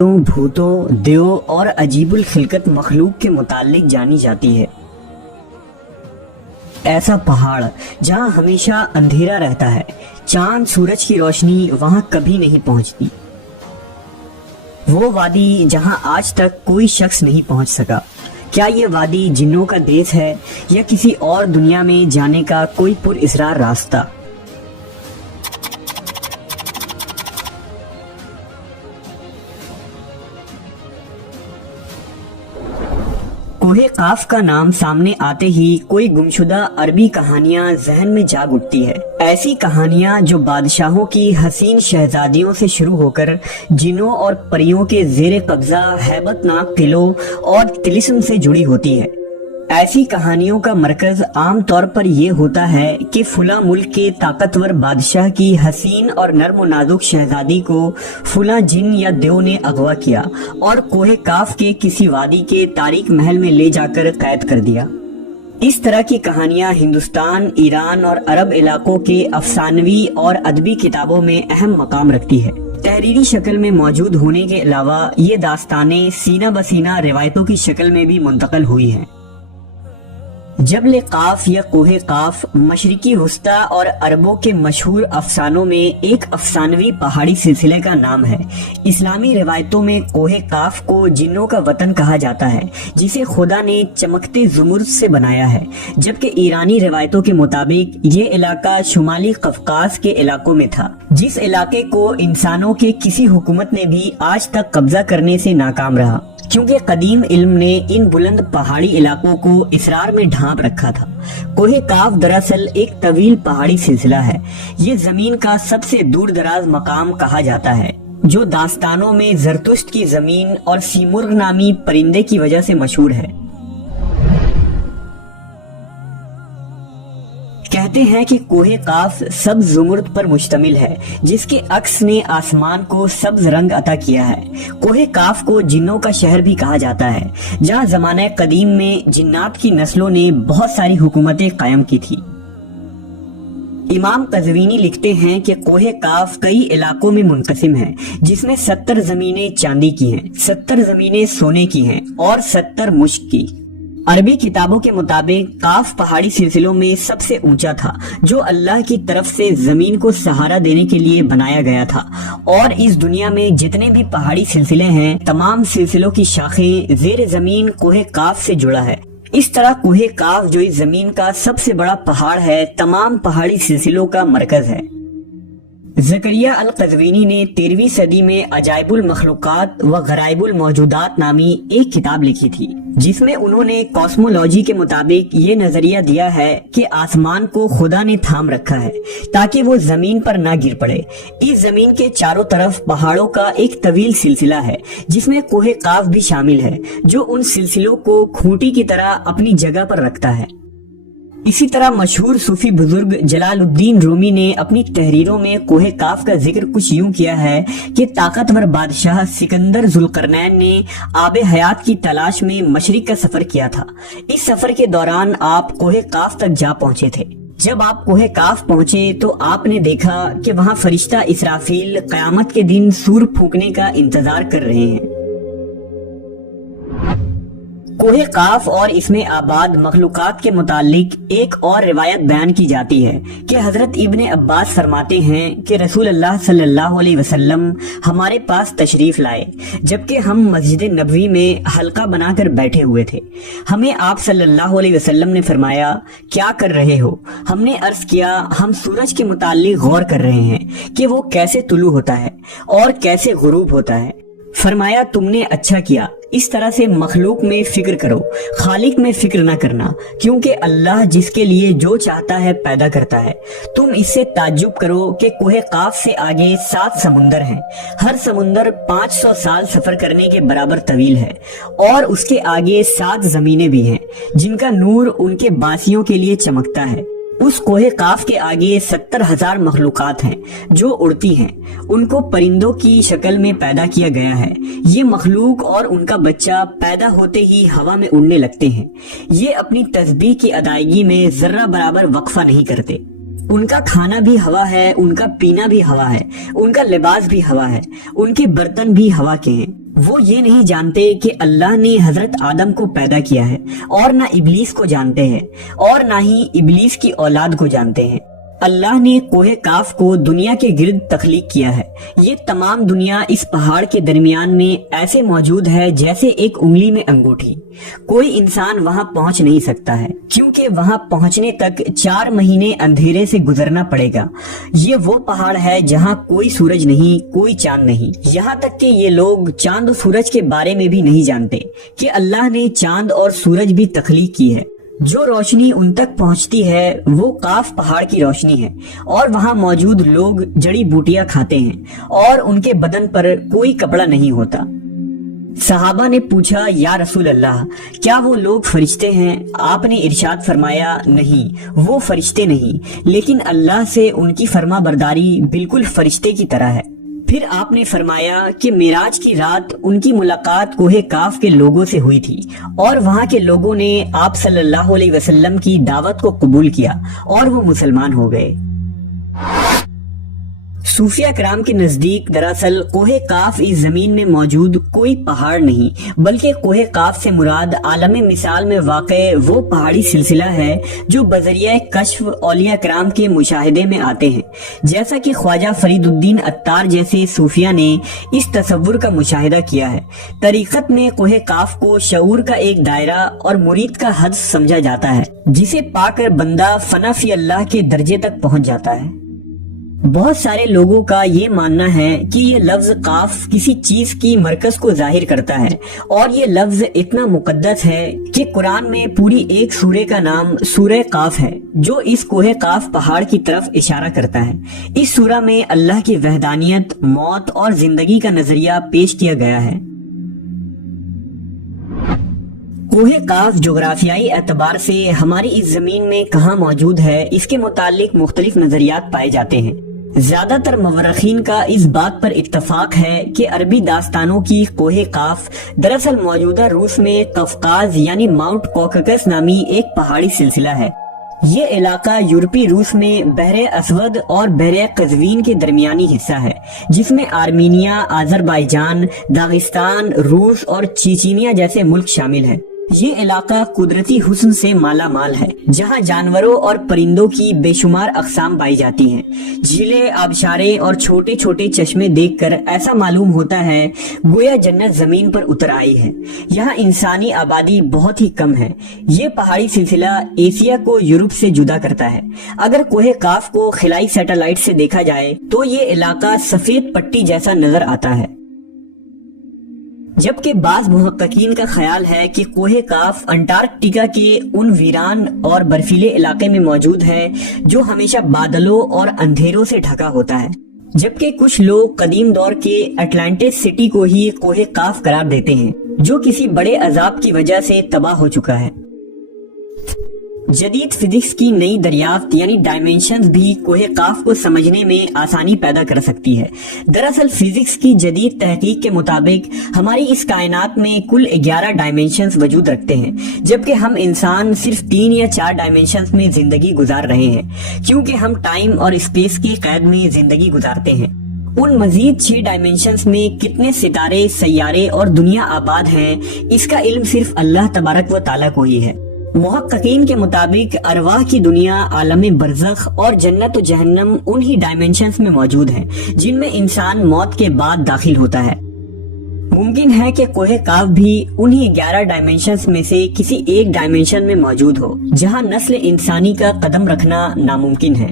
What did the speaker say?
भूतों, देवों और अजीबुल खिलकत मखलूक के मुताल्लिक जानी जाती है। ऐसा पहाड़ जहाँ हमेशा अंधेरा रहता है, चांद सूरज की रोशनी वहाँ कभी नहीं पहुँचती। वो वादी जहाँ आज तक कोई शख्स नहीं पहुँच सका। क्या ये वादी जिन्नों का देश है या किसी और दुनिया में जाने का कोई पुरअसरार रास्ता? कोहे काफ का नाम सामने आते ही कोई गुमशुदा अरबी कहानियां जहन में जाग उठती है। ऐसी कहानियां जो बादशाहों की हसीन शहजादियों से शुरू होकर जिन्नों और परियों के जेर कब्जा हैबतनाक किलों और तिलिस्म से जुड़ी होती है। ऐसी कहानियों का मरकज आम तौर पर ये होता है कि फुला मुल्क के ताकतवर बादशाह की हसीन और नर्म नाजुक शहजादी को फुला जिन या देव ने अगवा किया और कोहे काफ के किसी वादी के तारीक महल में ले जाकर कैद कर दिया। इस तरह की कहानियां हिंदुस्तान, ईरान और अरब इलाकों के अफसानवी और अदबी किताबों में अहम मकाम रखती है। तहरीरी शक्ल में मौजूद होने के अलावा ये दास्तानें सीना बसीना रिवायतों की शक्ल में भी मुंतकल हुई हैं। जबल काफ या कोहे काफ मशरिकी वुस्ता और अरबों के मशहूर अफसानों में एक अफसानवी पहाड़ी सिलसिले का नाम है। इस्लामी रिवायतों में कोहे काफ को जिन्नों का वतन कहा जाता है, जिसे खुदा ने चमकते जुमुर्द से बनाया है, जबकि ईरानी रिवायतों के मुताबिक ये इलाका शुमाली कफकास के इलाकों में था, जिस इलाके को इंसानों के किसी हुकूमत ने भी आज तक कब्जा करने से नाकाम रहा, क्योंकि कदीम इल्म ने इन बुलंद पहाड़ी इलाकों को इसरार में ढांप रखा था। कोहे काफ दरअसल एक तवील पहाड़ी सिलसिला है। ये जमीन का सबसे दूर दराज मकाम कहा जाता है, जो दास्तानों में जरतुश्त की जमीन और सीमुर्ग नामी परिंदे की वजह से मशहूर है। कहते हैं कि कोहे काफ सब्ज जुमुर्द पर मुश्तमिल है, जिसके अक्स ने आसमान को सब्ज रंग अता किया है। कोहे काफ को जिन्नों का शहर भी कहा जाता है, जहां ज़माने कदीम में जिन्नात की नस्लों ने बहुत सारी हुकूमतें कायम की थी। इमाम कज़वीनी लिखते हैं कि कोहे काफ कई इलाकों में मुनक़सिम है, जिसमें 70 जमीनें चांदी की हैं, 70 जमीनें सोने की हैं और 70 मुश्क की। अरबी किताबों के मुताबिक काफ पहाड़ी सिलसिलों में सबसे ऊंचा था, जो अल्लाह की तरफ से जमीन को सहारा देने के लिए बनाया गया था। और इस दुनिया में जितने भी पहाड़ी सिलसिले हैं, तमाम सिलसिलों की शाखें जेर जमीन कोहे काफ से जुड़ा है। इस तरह कोहे काफ, जो इस जमीन का सबसे बड़ा पहाड़ है, तमाम पहाड़ी सिलसिलों का मरकज है। ज़करिया अल कज़वीनी ने 13वीं सदी में अजाइबुल मखलूकात व गराइबुल मौजूदात नामी एक किताब लिखी थी, जिसमें उन्होंने कॉस्मोलॉजी के मुताबिक ये नजरिया दिया है कि आसमान को खुदा ने थाम रखा है ताकि वो जमीन पर ना गिर पड़े। इस जमीन के चारों तरफ पहाड़ों का एक तवील सिलसिला है, जिसमें कोहे काफ भी शामिल है, जो उन सिलसिलों को खूंटी की तरह अपनी जगह पर रखता है। इसी तरह मशहूर सूफी बुजुर्ग जलालुद्दीन रूमी ने अपनी तहरीरों में कोहे काफ का जिक्र कुछ यूं किया है कि ताकतवर बादशाह सिकंदर जुल्करनैन ने आबे हयात की तलाश में मशरिक का सफर किया था। इस सफर के दौरान आप कोहे काफ तक जा पहुंचे थे। जब आप कोहे काफ पहुंचे तो आपने देखा कि वहां फरिश्ता इसराफील कयामत के दिन सूर फूंकने का इंतजार कर रहे हैं। कोहे काफ और इसमें आबाद मखलूकात के मुतालिक एक और रिवायत बयान की जाती है कि हजरत इब्ने अब्बास फरमाते हैं कि रसूल अल्लाह सल्लल्लाहु अलैहि वसल्लम हमारे पास तशरीफ लाए, जबकि हम मस्जिद नबवी में हल्का बनाकर बैठे हुए थे। हमें आप सल्लल्लाहु अलैहि वसल्लम ने फरमाया, क्या कर रहे हो? हमने अर्ज किया, हम सूरज के मुतालिक गौर कर रहे हैं कि वो कैसे तुलू होता है और कैसे गुरूब होता है। फरमाया, तुमने अच्छा किया, इस तरह से मखलूक में फिक्र करो, खालिक में फिक्र न करना, क्योंकि अल्लाह जिसके लिए जो चाहता है पैदा करता है। तुम इससे ताज्जुब करो कि कोहे काफ से आगे 7 समुंदर हैं। हर समुंदर 500 साल सफर करने के बराबर तवील है और उसके आगे 7 जमीनें भी हैं, जिनका नूर उनके बासियों के लिए चमकता है। उस कोहे काफ के आगे 70,000 मखलूकात हैं जो उड़ती हैं। उनको परिंदों की शक्ल में पैदा किया गया है। ये मखलूक और उनका बच्चा पैदा होते ही हवा में उड़ने लगते हैं। ये अपनी तस्बीह की अदायगी में जर्रा बराबर वक्फा नहीं करते। उनका खाना भी हवा है, उनका पीना भी हवा है, उनका लिबास भी हवा है, उनके बर्तन भी हवा के हैं। وہ یہ نہیں جانتے کہ اللہ نے حضرت آدم کو پیدا کیا ہے، اور نہ ابلیس کو جانتے ہیں، اور نہ ہی ابلیس کی اولاد کو جانتے ہیں۔ اللہ نے کوہ کاف کو دنیا کے گرد تخلیق کیا ہے۔ یہ تمام دنیا اس پہاڑ کے درمیان میں ایسے موجود ہے جیسے ایک انگلی میں انگوٹھی۔ کوئی انسان وہاں پہنچ نہیں سکتا ہے، کیونکہ وہاں پہنچنے تک 4 مہینے اندھیرے سے گزرنا پڑے گا۔ یہ وہ پہاڑ ہے جہاں کوئی سورج نہیں، کوئی چاند نہیں، یہاں تک کہ یہ لوگ چاند و سورج کے بارے میں بھی نہیں جانتے کہ اللہ نے چاند اور سورج بھی تخلیق کی ہے۔ جو روشنی ان تک پہنچتی ہے وہ کاف پہاڑ کی روشنی ہے، اور وہاں موجود لوگ جڑی بوٹیاں کھاتے ہیں، اور ان کے بدن پر کوئی کپڑا نہیں ہوتا۔ صحابہ نے پوچھا، یا رسول اللہ، کیا وہ لوگ فرشتے ہیں؟ آپ نے ارشاد فرمایا، نہیں، وہ فرشتے نہیں، لیکن اللہ سے ان کی فرما برداری بالکل فرشتے کی طرح ہے۔ پھر آپ نے فرمایا کہ معراج کی رات ان کی ملاقات کوہ کاف کے لوگوں سے ہوئی تھی، اور وہاں کے لوگوں نے آپ صلی اللہ علیہ وسلم کی دعوت کو قبول کیا اور وہ مسلمان ہو گئے۔ صوفیہ کرام کے نزدیک دراصل کوہ کاف اس زمین میں موجود کوئی پہاڑ نہیں، بلکہ کوہ کاف سے مراد عالم مثال میں واقع وہ پہاڑی سلسلہ ہے جو بذریعہ کشف اولیاء کرام کے مشاہدے میں آتے ہیں، جیسا کہ خواجہ فرید الدین عطار جیسے صوفیہ نے اس تصور کا مشاہدہ کیا ہے۔ طریقت میں کوہ کاف کو شعور کا ایک دائرہ اور مرید کا حد سمجھا جاتا ہے، جسے پا کر بندہ فنا فی اللہ کے درجے تک پہنچ جاتا ہے۔ بہت سارے لوگوں کا یہ ماننا ہے کہ یہ لفظ کاف کسی چیز کی مرکز کو ظاہر کرتا ہے، اور یہ لفظ اتنا مقدس ہے کہ قرآن میں پوری ایک سورہ کا نام سورہ کاف ہے، جو اس کوہ کاف پہاڑ کی طرف اشارہ کرتا ہے۔ اس سورہ میں اللہ کی وحدانیت، موت اور زندگی کا نظریہ پیش کیا گیا ہے۔ کوہ کاف جغرافیائی اعتبار سے ہماری اس زمین میں کہاں موجود ہے، اس کے متعلق مختلف نظریات پائے جاتے ہیں۔ زیادہ تر مورخین کا اس بات پر اتفاق ہے کہ عربی داستانوں کی کوہ کاف دراصل موجودہ روس میں قفقاز یعنی ماؤنٹ کوککس نامی ایک پہاڑی سلسلہ ہے۔ یہ علاقہ یورپی روس میں بحر اسود اور بحر قزوین کے درمیانی حصہ ہے، جس میں آرمینیا، آذربائیجان، داغستان، روس اور چیچینیا جیسے ملک شامل ہیں۔ یہ علاقہ قدرتی حسن سے مالا مال ہے، جہاں جانوروں اور پرندوں کی بے شمار اقسام پائی جاتی ہیں۔ جھیلیں، آبشاریں اور چھوٹے چھوٹے چشمے دیکھ کر ایسا معلوم ہوتا ہے گویا جنت زمین پر اتر آئی ہے۔ یہاں انسانی آبادی بہت ہی کم ہے۔ یہ پہاڑی سلسلہ ایشیا کو یورپ سے جدا کرتا ہے۔ اگر کوہ کاف کو خلائی سیٹلائٹ سے دیکھا جائے تو یہ علاقہ سفید پٹی جیسا نظر آتا ہے، جبکہ بعض محققین کا خیال ہے کہ کوہ کاف انٹارکٹیکا کے ان ویران اور برفیلے علاقے میں موجود ہے جو ہمیشہ بادلوں اور اندھیروں سے ڈھکا ہوتا ہے، جبکہ کچھ لوگ قدیم دور کے اٹلانٹس سٹی کو ہی کوہ کاف قرار دیتے ہیں، جو کسی بڑے عذاب کی وجہ سے تباہ ہو چکا ہے۔ جدید فزکس کی نئی دریافت یعنی ڈائمینشنز بھی کوہ کاف کو سمجھنے میں آسانی پیدا کر سکتی ہے۔ دراصل فزکس کی جدید تحقیق کے مطابق ہماری اس کائنات میں کل 11 ڈائمینشنز وجود رکھتے ہیں، جبکہ ہم انسان صرف 3 یا 4 ڈائمینشنز میں زندگی گزار رہے ہیں، کیونکہ ہم ٹائم اور اسپیس کی قید میں زندگی گزارتے ہیں۔ ان مزید 6 ڈائمینشنز میں کتنے ستارے، سیارے اور دنیا آباد ہیں، اس کا علم صرف اللہ تبارک و تعالیٰ کو ہی ہے۔ محققین کے مطابق ارواح کی دنیا، عالم برزخ اور جنت و جہنم انہی ڈائمینشنز میں موجود ہیں جن میں انسان موت کے بعد داخل ہوتا ہے۔ ممکن ہے کہ کوہ کاف بھی انہی 11 ڈائمینشنز میں سے کسی ایک ڈائمینشن میں موجود ہو، جہاں نسل انسانی کا قدم رکھنا ناممکن ہے۔